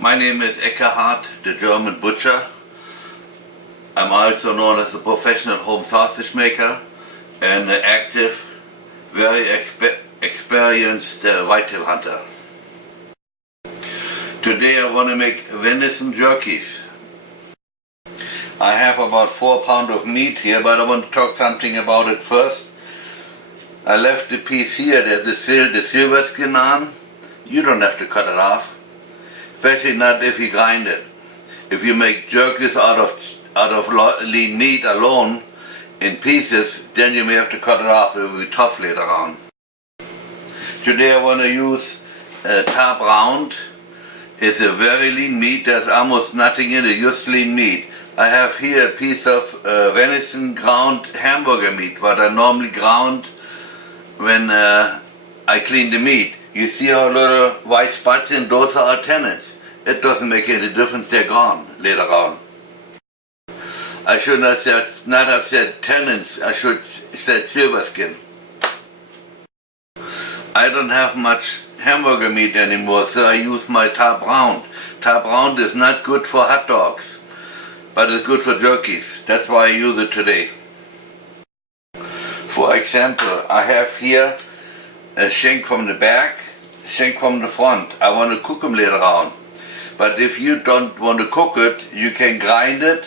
My name is Eckhard, the German butcher. I'm also known as a professional home sausage maker and an active, very experienced whitetail hunter. Today I want to make venison jerkies. I have about 4 pounds of meat here, but I want to talk something about it first. I left the piece here, there's the silver skin on. You don't have to cut it off, especially not if you grind it. If you make jerkies out of lean meat alone in pieces, then you may have to cut it off. It will be tough later on. Today I want to use top round. It's a very lean meat. There's almost nothing in it, just lean meat. I have here a piece of venison ground hamburger meat, what I normally ground when I clean the meat. You see how little white spots in those are tendons. It doesn't make any difference, they're gone later on. I should not have said tendons, I should said silver skin. I don't have much hamburger meat anymore, so I use my top round. Top round is not good for hot dogs, but it's good for jerkies. That's why I use it today. For example, I have here a shank from the back, shank from the front. I want to cook them later on. But if you don't want to cook it, you can grind it.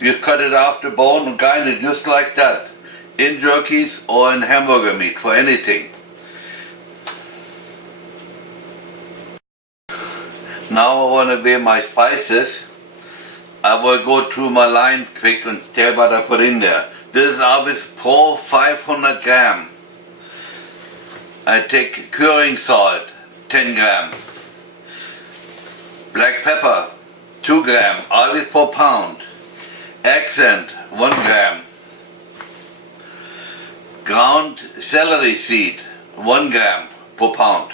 You cut it off the bone and grind it just like that. In jerkies or in hamburger meat, for anything. Now I want to weigh my spices. I will go through my line quick and tell what I put in there. This is always pro 500 gram. I take curing salt, 10 gram. Black pepper, 2 gram, always per pound. Accent, 1 gram. Ground celery seed, 1 gram per pound.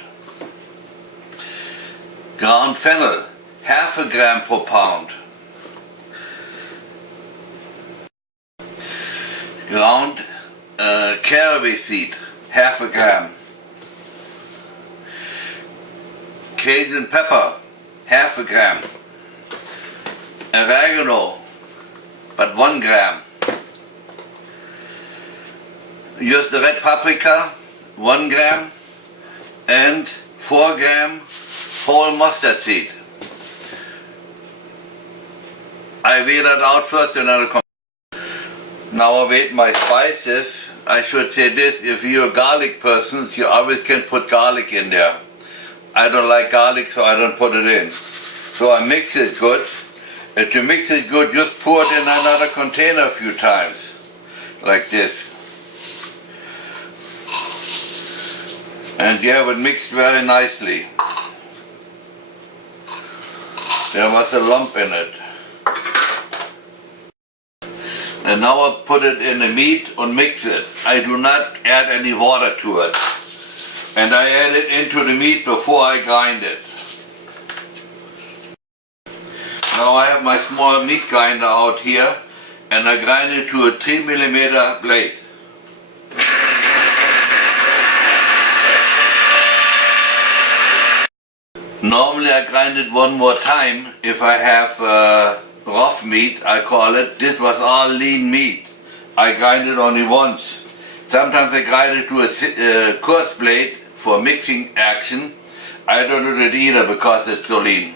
Ground fennel, half a gram per pound. Ground caraway seed, half a gram. Cayenne pepper, half a gram. Oregano, but 1 gram. Use the red paprika, 1 gram. And 4 gram whole mustard seed. I weigh that out first and then I'll come. Now I weigh my spices. I should say this, if you're a garlic person, you always can put garlic in there. I don't like garlic, so I don't put it in. So I mix it good. If you mix it good, just pour it in another container a few times, like this. And you have it mixed very nicely. There was a lump in it. And now I put it in the meat and mix it. I do not add any water to it. And I add it into the meat before I grind it. Now I have my small meat grinder out here and I grind it to a 3mm blade. Normally I grind it one more time if I have rough meat, I call it. This was all lean meat. I grind it only once. Sometimes I grind it to a coarse blade for mixing action. I don't do it either because it's so lean.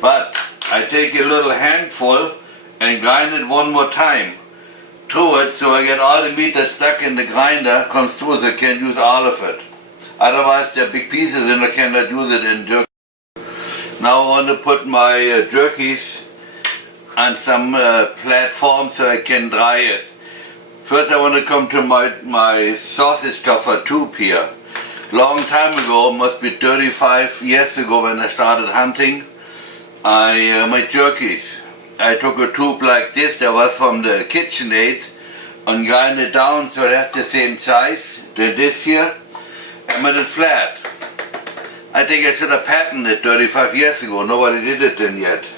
But I take a little handful and grind it one more time through it so I get all the meat that's stuck in the grinder comes through so I can use all of it. Otherwise there are big pieces and I cannot use it in jerky. Now I want to put my jerkies on some platform so I can dry it. First I want to come to my sausage stuffer tube here. Long time ago, must be 35 years ago when I started hunting, I made jerkies. I took a tube like this that was from the KitchenAid and grind it down so that's the same size, than this here, and made it flat. I think I should have patented it 35 years ago, nobody did it then yet.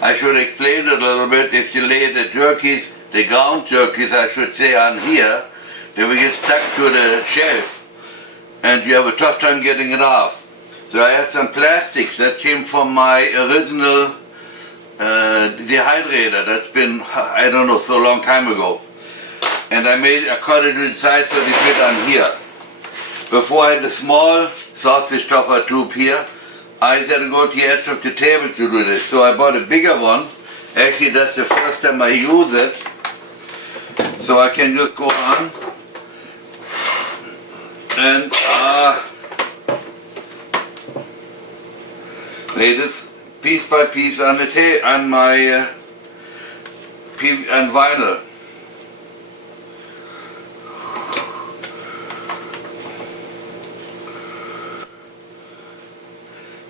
I should explain it a little bit. If you lay the jerkies, the ground jerkies I should say, on here, they will get stuck to the shelf and you have a tough time getting it off. So I have some plastics that came from my original dehydrator. That's been, I don't know, so long time ago. And I cut it in size so we fit on here. Before I had a small sausage stuffer tube here, I had to go to the edge of the table to do this. So I bought a bigger one. Actually, that's the first time I use it. So I can just go on and lay this piece by piece on the on my vinyl.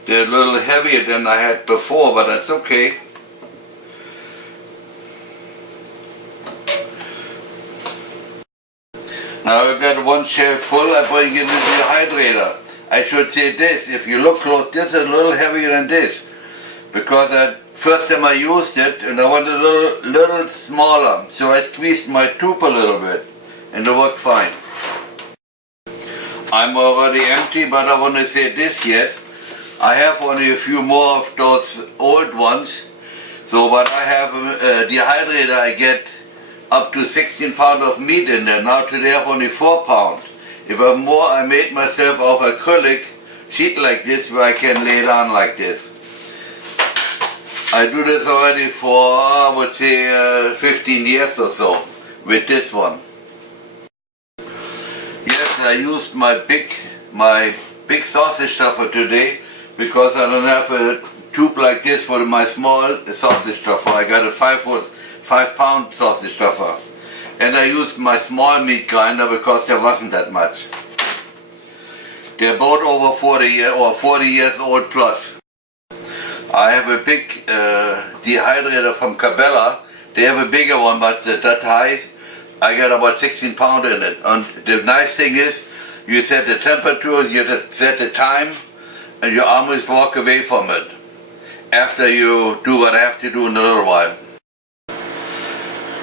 They're a little heavier than I had before, but that's okay. Now I've got one shelf full. I'm putting it in the dehydrator. I should say this, if you look close, this is a little heavier than this. Because first time I used it, and I wanted a little smaller. So I squeezed my tube a little bit, and it worked fine. I'm already empty, but I want to say this yet. I have only a few more of those old ones. So, but I have a dehydrator, I get up to 16 pounds of meat in there. Now today I have only 4 pounds. If I have more, I made myself of acrylic sheet like this where I can lay it on like this. I do this already for, I would say, 15 years or so with this one. Yes, I used my big sausage stuffer today because I don't have a tube like this for my small sausage stuffer. I got a 5 pound sausage stuffer. And I used my small meat grinder because there wasn't that much. They're both over 40 years old plus. I have a big dehydrator from Cabela. They have a bigger one, but that high. I got about 16 pounds in it. And the nice thing is, you set the temperature, you set the time, and you almost walk away from it after you do what I have to do in a little while.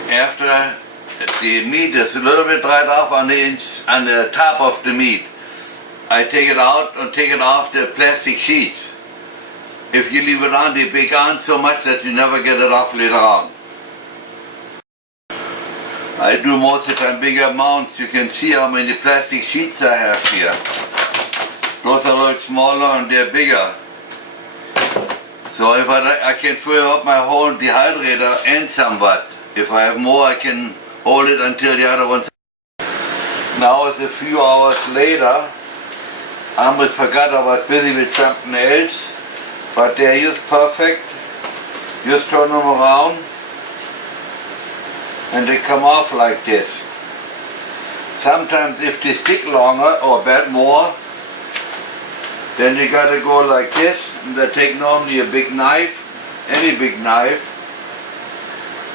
After the meat is a little bit dried off on the top of the meat, I take it out and take it off the plastic sheets. If you leave it on, they bake on so much that you never get it off later on. I do most of the time bigger amounts. You can see how many plastic sheets I have here. Those are a little smaller and they're bigger. So if I can fill up my whole dehydrator and somewhat. If I have more, I can hold it until the other ones. Now it's a few hours later. I almost forgot I was busy with something else. But they're just perfect. Just turn them around. And they come off like this. Sometimes if they stick longer or a bit more, then you gotta go like this, and they take normally a big knife, any big knife,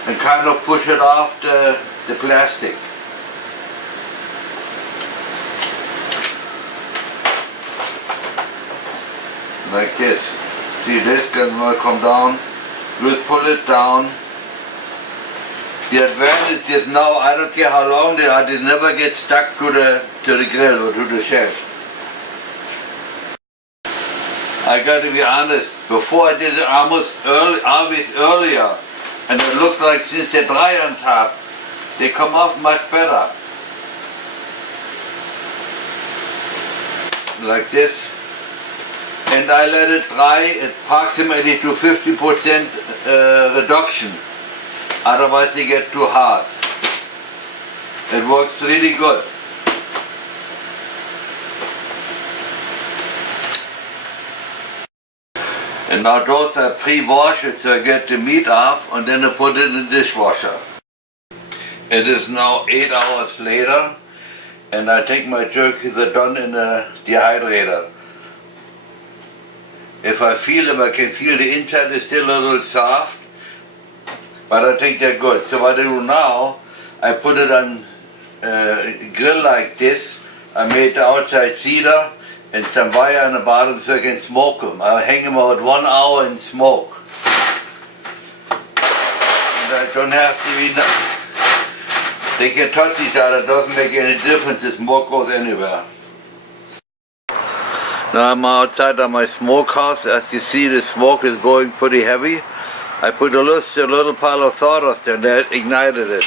and kind of push it off the plastic. Like this. See, this doesn't want to come down. Just pull it down. The advantage is now, I don't care how long they are, they never get stuck to the grill or to the shelf. I got to be honest, before I did it always earlier, and it looked like since they're dry on top, they come off much better. Like this. And I let it dry approximately to 50% reduction. Otherwise they get too hard. It works really good. And now those are pre-washed, so I get the meat off and then I put it in the dishwasher. It is now 8 hours later and I think my jerkies are done in the dehydrator. If I feel them, I can feel the inside is still a little soft. But I think they're good. So what I do now, I put it on a grill like this. I made the outside cedar and some wire on the bottom so I can smoke them. I hang them about 1 hour in smoke. And I don't have to be... They can touch each other, it doesn't make any difference, the smoke goes anywhere. Now I'm outside of my smokehouse. As you see, the smoke is going pretty heavy. I put a little pile of sawdust in there, ignited it.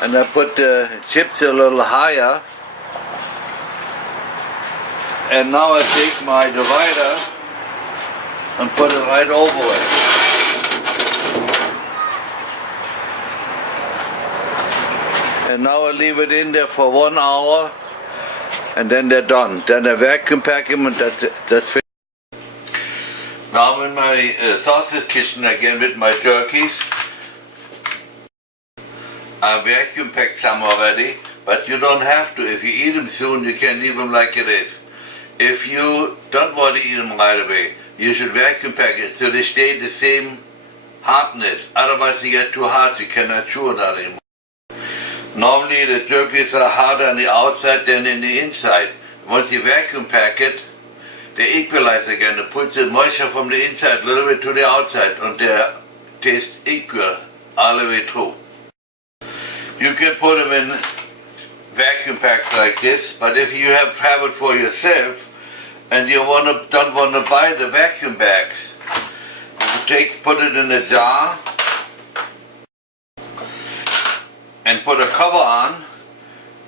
And I put the chips a little higher. And now I take my divider and put it right over it. And now I leave it in there for 1 hour, and then they're done. Then I vacuum pack them, and that's finished. Now I'm in my sausage kitchen again with my jerkies. I vacuum packed some already, but you don't have to. If you eat them soon, you can leave them like it is. If you don't want to eat them right away, you should vacuum pack it so they stay the same hardness. Otherwise they get too hard, you cannot chew it out anymore. Normally the jerkies are harder on the outside than in the inside. Once you vacuum pack it, they equalize again. It puts the moisture from the inside a little bit to the outside, and they taste equal all the way through. You can put them in vacuum packs like this, but if you have it for yourself and you don't want to buy the vacuum bags, you put it in a jar and put a cover on,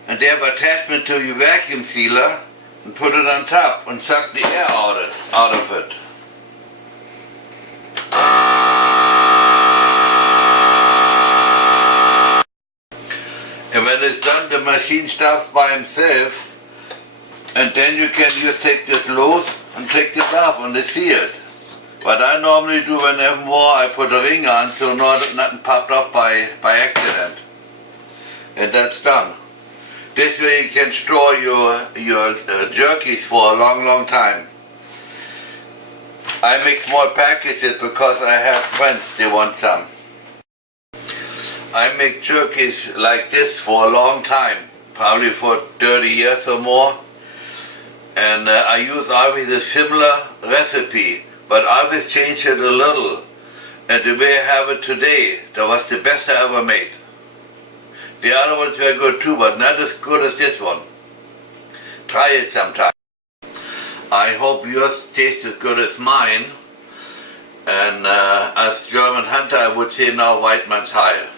and they have attachment to your vacuum sealer, and put it on top and suck the air out of it. And when it's done, the machine stops by himself, and then you can just take this loose and take this off and it's sealed. What I normally do when I have more, I put a ring on so nothing popped off by accident. And that's done. This way you can store your jerkies for a long time. I make small packages because I have friends, they want some. I make jerkies like this for a long time, probably for 30 years or more. And I use always a similar recipe, but I always change it a little. And the way I have it today, that was the best I ever made. The other ones were good too, but not as good as this one. Try it sometime. I hope yours tastes as good as mine. And as German hunter, I would say now white man's higher.